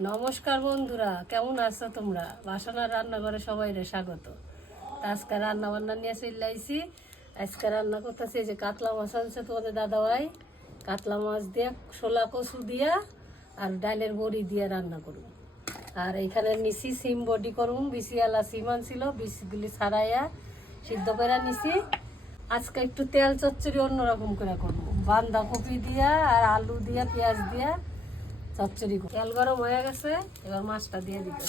নমস্কার বন্ধুরা, কেমন আছো তোমরা? বাসনার রান্নাঘরে সবাইরে স্বাগত। আজকে রান্না বান্না নিয়ে চলে আইছি। আজকে রান্না করতেছি যে কাতলা মাছ আনছে তোমাদের দাদাভাই। কাতলা মাছ দিয়ে শোলা কচু দিয়া আর ডালের বড়ি দিয়ে রান্না করব। আর এইখানে নিছি সিম বডি করুম, বিসিয়ালা সিম আনছিল, বিসগুলি ছাড়াইয়া সিদ্ধ করে নিছি। আজকে একটু তেল চচ্চড়ি অন্যরকম করে করবো, বাঁধাকপি দিয়া আর আলু দিয়া পেঁয়াজ দিয়া চচ্চড়ি। তেল গরম হয়ে গেছে, এবার মাছটা দিয়ে দিতে।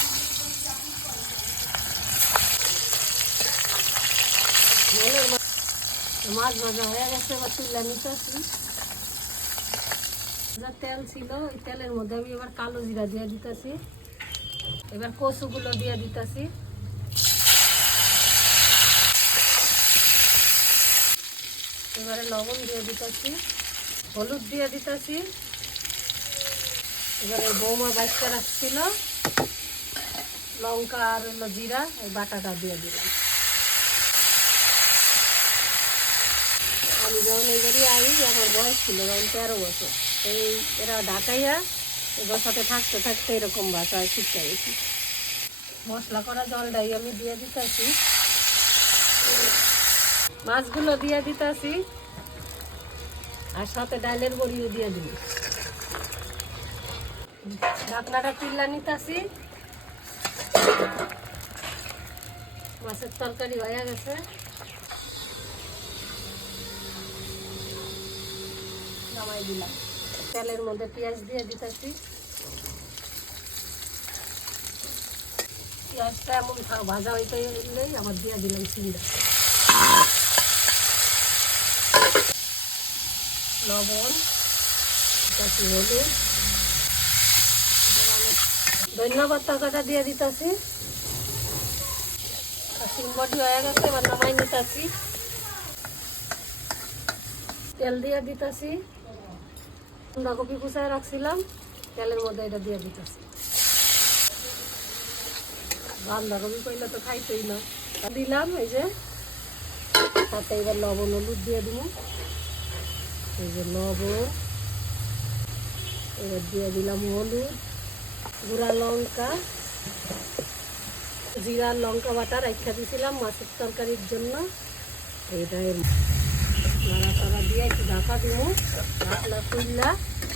মাছ ভাজা হয়ে গেছে, এবার তুলে নিতেছি। যা তেল ছিল ওই তেলের মধ্যে আমি এবার কালো জিরা দিয়ে দিতেছি। এবার কচুগুলো দিয়ে দিতেছি। এবারে লবণ দিয়ে দিতেছি, হলুদ দিয়ে দিতেছি। এবারে বৌমা বাইকটা রাখছিল লঙ্কা আর হলো জিরা, এই বাটাটা দিয়ে দিলাম। আমি যখন এই বাড়ি আই, আমার বয়স ছিল যখন 13 বছর। এই এরা ঢাকাইয়া এবার সাথে থাকতে থাকতে এরকম ভাষায় শিখতে গেছি। মশলা করা জলটাই আমি দিয়ে দিতেছি, মাছগুলো দিয়ে দিতেছি, আর সাথে ডালের বড়িও দিয়ে দিই। ঢাকনাটা তুলে নিতেছি। মাছের তরকারি হয়ে গেছে। নামাই দিলাম। তেলের মধ্যে পেঁয়াজ দিয়ে দিতেছি। পেঁয়াজটা এমন ভাজা হইতে গেলেই আবার দিয়ে দিলাম চিংড়া, লবণ, হলুদ, ধন্যবাদ তরকাটা দিয়ে দিতেছি। সিম বডি হয়ে গেছে, এবার নামাই নিতেছি। তেল দিয়ে দিতেছি। বাঁধাকপি কুচায় রাখছিলাম, তেলের মধ্যে এটা দিয়ে দিতেছি। বাঁধাকপি কইলে তো খাইতেই না, দিলাম। এই যে সাথে এবার লবণ হলুদ দিয়ে দিব। এই যে লবণ, এবার দিয়ে দিলাম হলুদ, গুঁড়া লঙ্কা, জিরা লঙ্কা বাটা রাখা দিয়েছিলাম মাছের তরকারির জন্য। এইটা নাড়া টাড়া দিয়ে একটু ঢাকা দিব, ঢাকনা খুললা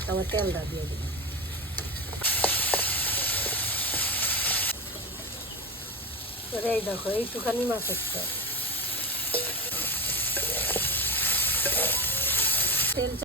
তারপর তেলটা দিয়ে দিব। এই দেখো এইটুখানি মাছের তেল।